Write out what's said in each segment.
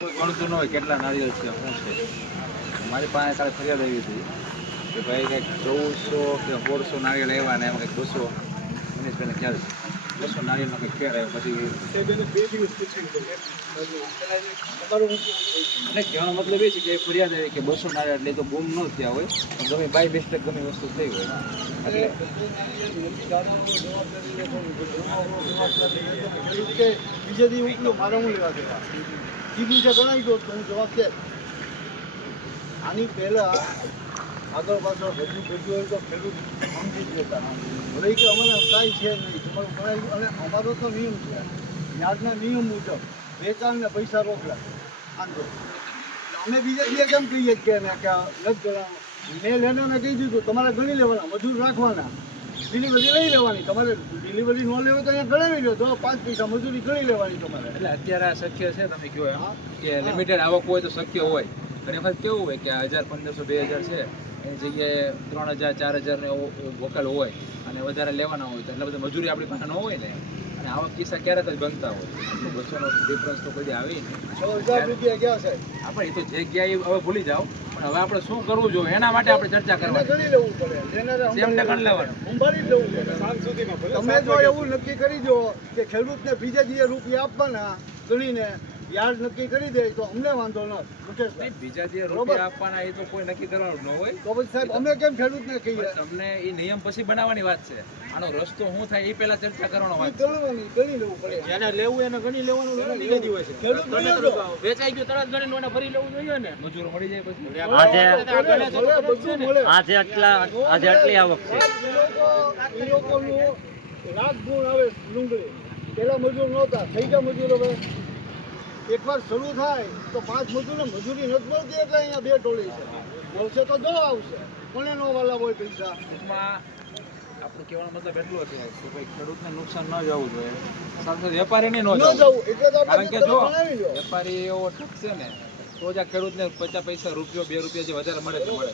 ગણતું ન હોય કેટલા નારિયેળ છે, શું છે. મારી પાસે કાલે ફરિયાદ આવી હતી કે ભાઈ કંઈક ચૌદસો કે સોળસો નારિયેળ આવ્યા ને એમાં કંઈક બસો. મિનિટ પહેલાં ખ્યાલ બસો નારિયેલનો કંઈક ફેર આવ્યો. પછી એટલે કહેવાનો મતલબ એ છે કે ફરિયાદ આવી કે બસો નારિયેળ એટલે તો ગુમ ન થયા હોય. ગમે બાય મિસ્ટેક, ગમે વસ્તુ થઈ હોય. એટલે બીજે દી ઉપલો મારે હું લેવા દેવા? દિવસે ગણાવી દો તો હું જવાબ દે આની પહેલા આગળ પાછળ ભેગું ભેગું હોય તો ખેડૂત સમજી જ લેતા. ભલે કે અમને કાંઈ છે નહીં, તમારું ગણાવી અને અમારો તો નિયમ છે. યાદના નિયમ મુજબ વેચાણને પૈસા રોકડા. આંદો અમે બીજા બીજા કેમ કહીએ કે નથી ગણાવવાનું મેં લેનારને કહી દીધું, તમારે ગણી લેવાના, મજૂર રાખવાના. ડિલિવરી લઈ લેવાની. તમારે ડિલિવરી ન લેવો તો અહીંયા ગણાવી લો. તો પાંચ પૈસા મજૂરી ગણી લેવાની તમારે. એટલે અત્યારે આ શક્ય છે તમે કહો એમ કે લિમિટેડ આવક હોય તો શક્ય હોય. ઘણી વખત કેવું હોય કે હજાર પંદરસો બે હજાર છે. એની જગ્યાએ ત્રણ હજાર ચાર હજાર વોકલ હોય અને વધારે લેવાના હોય તો એટલે બધા મજૂરી આપણી પાસે ન હોય ને. અને આવા કિસ્સા ક્યારેક જ બનતા હોય. એટલું બસોનો ડિફરન્સ તો કદી આવી નહીં. રૂપિયા ગયા છે? આપણે એ તો જે ગયા એ હવે ભૂલી જાઓ. પણ હવે આપણે શું કરવું જોઈએ? એના માટે આપણે ચર્ચા કરવાની. ગણી લેવું પડે. જેને સેમને લેવાનું. સંભાળી લેવું પડે. તમે જો એવું નક્કી કરી દો કે ખેડૂતને બીજા જે રૂપિયા આપવાના ગણીને યાર્ડ નક્કી કરી દે તો અમને વાંધો ન મુકેશભાઈ બીજા જે રૂપિયા આપવાના એ તો કોઈ નક્કી કરવાનું ન હોય. તો પછી સાહેબ અમે કેમ ખેડૂતને કહીએ? તમને એ નિયમ પછી બનાવવાની વાત છે. આનો રસ્તો શું થાય એ પહેલા ચર્ચા કરવાનો વાત છે. ગણવાની ગણી લેવું પડે. જેને લેવું એને ગણી લેવાનું બીજે દિવસે ખેડૂત વેચાઈ ગયું તરત ગણી એને ફરી લેવું જોઈએ ને. મજૂરો મળી જાય પછી. આજે. આજે આટલા આજે આટલી આવક છે. એ લોકોનું લાખ ગુણ આવે ડુંગળી પેલા મજૂર નહોતા થઈ ગયા મજૂર હવે. એકવાર શરૂ થાય તો પાંચ મજૂરને મજૂરી નથી મળતી એટલે અહીંયા બે ટોળી છે. મળશે તો જો આવશે કોને નો વાલા હોય પૈસા. આપણું કહેવાનો મતલબ એટલો છે કે ભાઈ ખેડૂતને નુકસાન ન જવું જોઈએ. સાથે વેપારીને ન જવું. કારણ કે જો વેપારી એવો ઠગશે ને તો જ આ ખેડૂતને પચાસ પૈસા રૂપિયો બે રૂપિયા જે વધારે મળે તે મળે.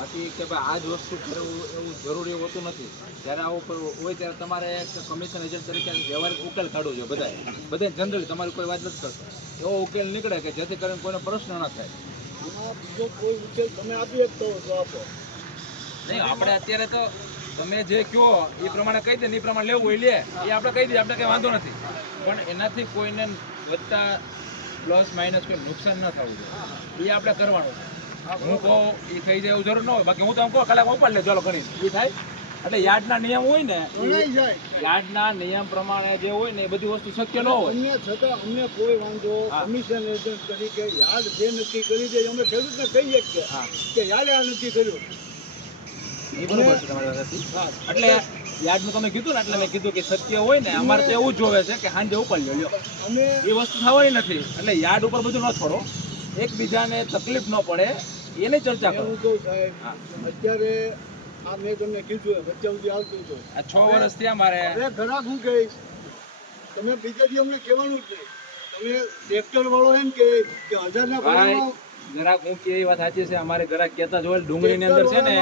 બાકી કે ભાઈ આ જ વસ્તુ કરવું એવું જરૂરી હોતું નથી. જ્યારે આવું હોય ત્યારે તમારે એક કમિશન એજન્ટ તરીકે વ્યવહારિક ઉકેલ કાઢવો જોઈએ બધાએ. બધાએ જનરલી તમારી કોઈ વાત નથી કરતો. એવો ઉકેલ નીકળે કે જેથી કરીને કોઈને પ્રશ્ન ન થાય. બીજો કોઈ ઉકેલ તમે આપી શકતો તો આપો. નહીં આપણે અત્યારે તો તમે જે કહો એ પ્રમાણે કહી દે ને એ પ્રમાણે લેવું હોય લે. એ આપણે કહી દઈએ આપણે કંઈ વાંધો નથી. પણ એનાથી કોઈને વધતા પ્લસ માઇનસ કોઈ નુકસાન ન થવું જોઈએ. એ આપણે કરવાનું છે. હું કહું એ થઈ જાય એવું જરૂર ન હોય. બાકી હું તો આમ કહું કલાક ઉપર લે ચાલો ગણી એ થાય. એટલે યાર્ડના નિયમ હોય ને યાર્ડના નિયમ પ્રમાણે જે હોય ને એ બધી વસ્તુ શક્ય ન હોય. અન્ય છતાં અમને કોઈ વાંધો. કમિશન એજન્ટ તરીકે યાદ જે નક્કી કરી દે અમે ખેડૂતને કહીએ કે હા. કે યાદ આ નક્કી કર્યું. એ બરોબર છે તમારી વાતથી. એટલે યાદનું તમે કીધું ને એટલે મેં કીધું કે સત્ય હોય ને અમારે તો એવું જોવે છે કે સાંજે ઉપર લ્યો એ વસ્તુ થવાની નથી. એટલે યાર્ડ ઉપર બધું ન છોડો. એકબીજાને તકલીફ ન પડે એની ચર્ચા કરો. તો સાહેબ અત્યારે આ મેં તમને કીધું વચ્ચે સુધી આવતું હતું. આ છ વર્ષ થયા મારે. હવે ઘણા હું કહીશ? તમે બીજા દી અમને કહેવાનું જ નહીં તમે ટ્રેક્ટર વાળો એમ કે હજાર હજારના ભાવનો જરાક હું કે એ વાત સાચી છે. અમારે ઘરાક કહેતા જ હોય ડુંગળીની અંદર છે ને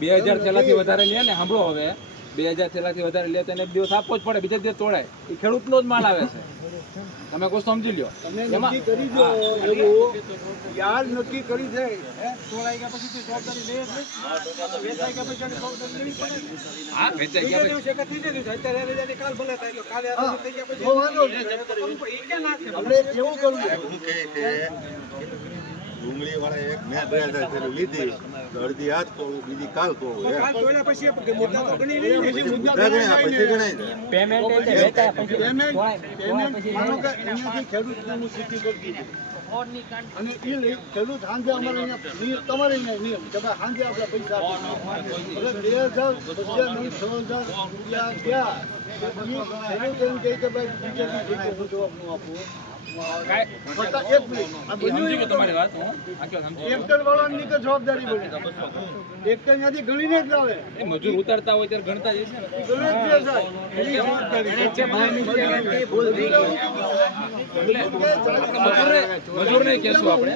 બે હજાર થેલાથી વધારે લે ને સાંભળો હવે. બે હજાર થેલાથી વધારે લે તો એને દિવસ આપવો જ પડે બીજા દિવસ તોડાય. એ ખેડૂતનો જ માલ આવે છે. તમે કોઈ સમજી લ્યો. તમે નક્કી કરી દો એવું. યાર નક્કી કરી દે. હે? ગયા પછી જવાબદારી લઈ વેચાઈ ગયા પછી જવાબદારી લેવી પડે. હા વેચાઈ ગયા બીજા એક જ થઈ જતું. અત્યારે કાલ ભલે થાય તો કાલે થઈ ગયા પછી એવું કરવું? કહે છે ડુંગળી વાળા એક મેં બે હજાર થેલી લીધી. અડધી આજ કોળું બીજી કાલ કહું. એમ. કાલ જોયેલા પછી એ મુદ્દા તો ગણી લઈએ ને. પછી મુદ્દા ગણ્યા પછી ગણાય. ને પેમેન્ટ પેમેન્ટ. પેમેન્ટ માનો કે અહીંયાથી ખેડૂતને હું સીધી કરી દીધું અને એ ખેડૂત સાંજે અમારે અહીંયા તમારે નિયમ કે ભાઈ સાંજે આપણે પૈસા. બે હજાર છ હજાર રૂપિયા ગયા. ખેડૂત એમ કે ભાઈ બીજા દી મજૂર ઉતારતા હોય ત્યારે ગણતા જ હશે ને કહેશું આપણે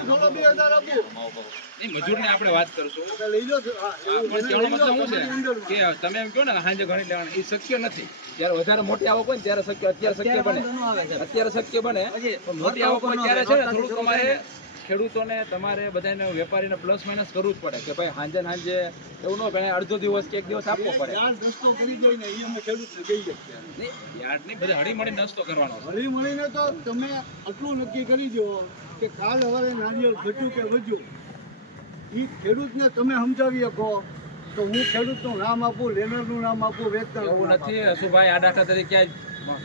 થોડા બે હજાર આપું એ મજૂરને આપણે વાત કરશું. તો લઈ લો છો. હા, હા, એવું પણ કહેવાનો મતલબ શું છે? કે તમે એમ કહો ને સાંજે ગણી લેવાનું. એ શક્ય નથી. જ્યારે વધારે મોટી આવક હોય ને ત્યારે શક્ય અત્યારે શક્ય બને. અત્યારે શક્ય બને. મોટી આવક હોય ત્યારે છે ને થોડુંક તમારે ખેડૂતોને તમારે બધાને વેપારીને પ્લસ માઇનસ કરવું જ પડે કે ભાઈ હાંજે હાંજે એવું ન ભાઈ અડધો દિવસ કે એક દિવસ આપવો પડે. યાર કરી જાય ને એ અમે ખેડૂતને કહીએ છીએ નહીં, બધા હળી મળી નાસ્તો કરવાનો. હળી મળીને તો તમે આટલું નક્કી કરી દો કે કાલ સવારે નારિયેળ ઘટ્યું કે વધ્યું. એ ખેડૂતને તમે સમજાવી શકો તો હું ખેડૂતનું નામ આપું લેનરનું નામ આપું વેચનારનું એવું નથી. હસુભાઈ આ દાખલા તરીકે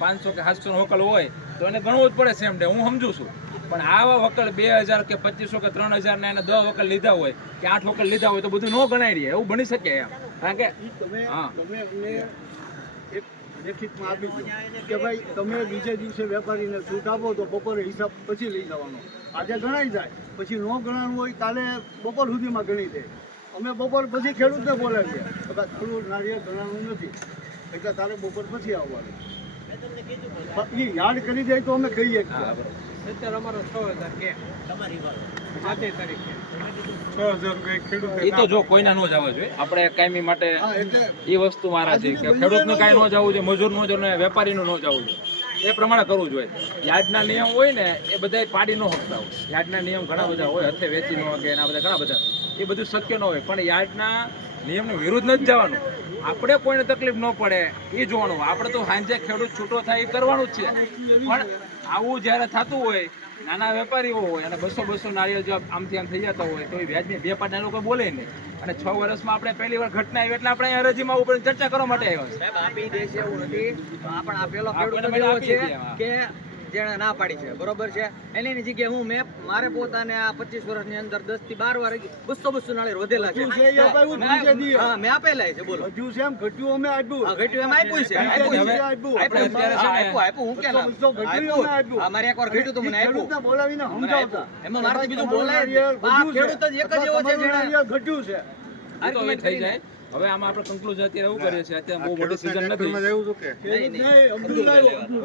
પાંચસો કે સાતસો નો વકલ હોય તો એને ગણવું જ પડે સેમ ડે હું સમજુ છું. પણ આવા વકલ બે હજાર કે પચીસો કે ત્રણ હજાર ના એને દસ વકલ લીધા હોય કે આઠ વકલ લીધા હોય તો બધું ન ગણાય રહે. એવું બની શકે એમ. કારણ કે તમે. તમે લેખિતમાં આપી દો. કે ભાઈ તમે બીજે દિવસે વેપારીને છૂટ આપો તો બપોરે હિસાબ પછી લઈ જવાનો. આજે ગણાઈ જાય પછી ન ગણાણું હોય કાલે બપોર સુધીમાં ગણી દે. અમે બપોર પછી ખેડૂતને બોલાવીએ છે. થોડું નાળિયેર ગણાણું નથી એટલે તારે બપોર પછી આવવાનું. એ યાદ કરી જાય તો અમે કહીએ. અત્યારે અમારો છ હજાર કે. સાતે એ તો જો કોઈના ન જવા જોઈએ. આપણે કાયમી માટે એ વસ્તુ મારા છે કે ખેડૂતનું કાંઈ ન જવું જોઈએ મજૂરનું જવું જોઈએ વેપારીનું ન જવું જોઈએ. એ પ્રમાણે કરવું જોઈએ. યાર્ડના નિયમ હોય ને એ બધા પાડી ન શકતા હોય. યાર્ડના નિયમ ઘણા બધા હોય હથે વેચી ન શકે એના બધા ઘણા બધા. એ બધું શક્ય ન હોય. પણ યાર્ડના નિયમની વિરુદ્ધ નથી જવાનું. આપણે કોઈને તકલીફ ન પડે એ જોવાનું. આપણે તો સાંજે ખેડૂત છૂટો થાય એ કરવાનું જ છે. પણ આવું જ્યારે થતું હોય નાના વેપારીઓ હોય અને બસો બસો નારિયેળ જો આમથી આમ થઈ જતા હોય તો એ વ્યાજની બે પાટના લોકો બોલે નહીં. અને છ વર્ષમાં આપણે પહેલી વાર ઘટના આવી એટલે આપણે અરજીમાં ઉપર ચર્ચા કરવા માટે આવ્યા છે આપી દે એવું નથી. પણ આ ખેડૂત છે કે જેણે ના પાડી છે. બરોબર છે? એની જગ્યાએ હું મેં મારે પોતાને આ પચીસ વર્ષની અંદર દસથી બાર વાર બસો બસો નાળી વધેલા છે. મેં- આપેલા છે બોલો. હજુ છે એમ ઘટ્યું અમે આપ્યું. ઘટ્યું એમ આપ્યું છે આપ્યું આપ્યું. હા, હું કેમ બસો બસો ઘટ્યું તો મને આપ્યું. બોલાવીને સમજાવતા. એમાં મારાથી બીજું બોલાય ખેડૂત જ એક જ છે. એવો છે ઘટ્યું છે. એ થઈ જાય. હવે આમાં આપણે કન્ક્લુઝન અત્યારે એવું કરીએ છીએ? અત્યારે બહુ મોટી સીઝન નથી. અબ્દુલ.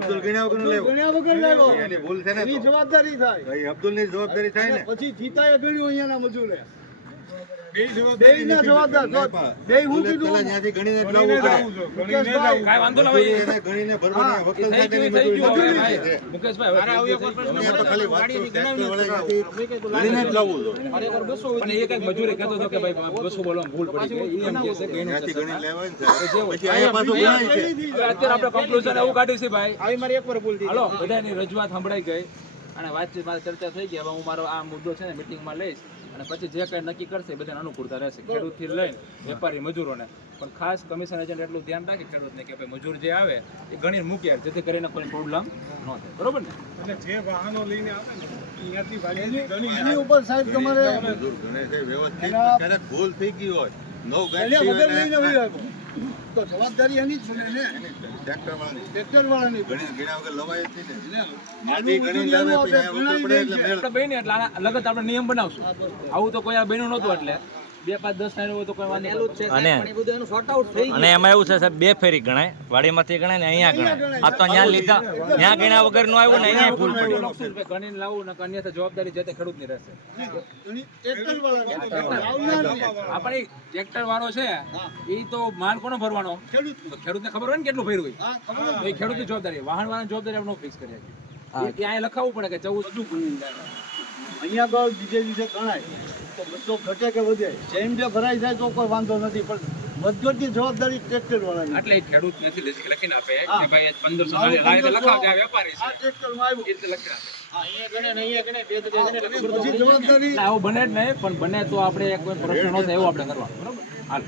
અબ્દુલ ગણ્યા અબ્દુલ વગર લાવ્યો. એની ભૂલ છે ને એની જવાબદારી થાય. ભાઈ અબ્દુલની જવાબદારી થાય ને. પછી જીતાએ ગણ્યું અહીંયાના મજૂરે. મજૂરી હતો કે ભાઈ બસો ભૂલ પડી એમ કે અત્યારે આપણે કન્ક્લુઝન એવું કાઢ્યું છે ભાઈ. આવી મારી એકવાર ભૂલ હાલો બધાની રજૂઆત સંભળાઈ ગઈ. અને વાતચીત મારી ચર્ચા થઈ ગઈ. હવે હું મારો આ મુદ્દો છે ને મિટિંગમાં લઈશ અને પછી જે કંઈ નક્કી કરશે એ બધાને અનુકૂળતા રહેશે. ખેડૂતથી લઈને વેપારી મજૂરોને. પણ ખાસ કમિશન એજન્ટ એટલું ધ્યાન રાખે ખેડૂતને કે ભાઈ મજૂર જે આવે એ ગણીને મૂકે જેથી કરીને કોઈ પ્રોબ્લેમ ન થાય. બરોબર ને? એટલે જે વાહનો લઈને આવે ને અહીંયાથી એની ઉપર સાહેબ તમારે મજૂર ગણે છે વ્યવસ્થિત ભૂલ થઈ ગઈ હોય નવ ગણ્યા તો જવાબદારી એની જ છે ને ટ્રેક્ટર વાળાની ટ્રેક્ટર વાળાની ઘણી ગણ્યા વગર લવાય જ ને. લાવે પછી આપણે એટલે. મેળ આપણે એટલે લગત આપણે નિયમ બનાવશું. આવું તો કોઈ આ બહેનો નહોતું એટલે. બે પાંચ દસ થાય હોય તો કોઈ વાંધો છે અને- સાહેબ, પણ એ બધું એનું sort out થઈ અને એમાં એવું છે સાહેબ બે ફેરી ગણાય. વાડીમાંથી ગણાય ને અહીંયા ગણાય. આ તો અહીંયા લીધા. ત્યાં ગણ્યા વગરનું આવ્યું ને અહીંયા ભૂલ પડી. ગણીને લાવવું ને અન્યથા જવાબદારી જે તે ખેડૂતની રહેશે. એની ટ્રેક્ટર આપણે ટ્રેક્ટર વાળો છે એ તો માલ કોનો ભરવાનો? ખેડૂત ને ખેડૂતને ખબર હોય ને કેટલું ભર્યું હોય. હા ખબર તો એ ખેડૂતની જવાબદારી. વાહન વાળા જવાબદારી આપણે ફિક્સ કરી ત્યાં લખાવવું પડે કે ચૌદ અહીંયા આગળ બીજે દિવસે ગણાય. તો બધો ઘટે કે વધે. જેમ જે ભરાઈ જાય તો કોઈ વાંધો નથી પણ વધઘટની જવાબદારી ટ્રેક્ટર વાળાની એટલે ખેડૂત નથી લખી- લખીને આપે. કે ભાઈ પંદરસો આવું લાવે તો લખાવ 1500 વેપારી છે. આ ટ્રેક્ટરમાં આવ્યું. એટલે લખીને આપે. જવાબદારી. આવું બને જ નહીં પણ બને તો આપણે કોઈ પ્રશ્ન ન થાય એવું આપણે કરવાનું બરોબર? હાલ.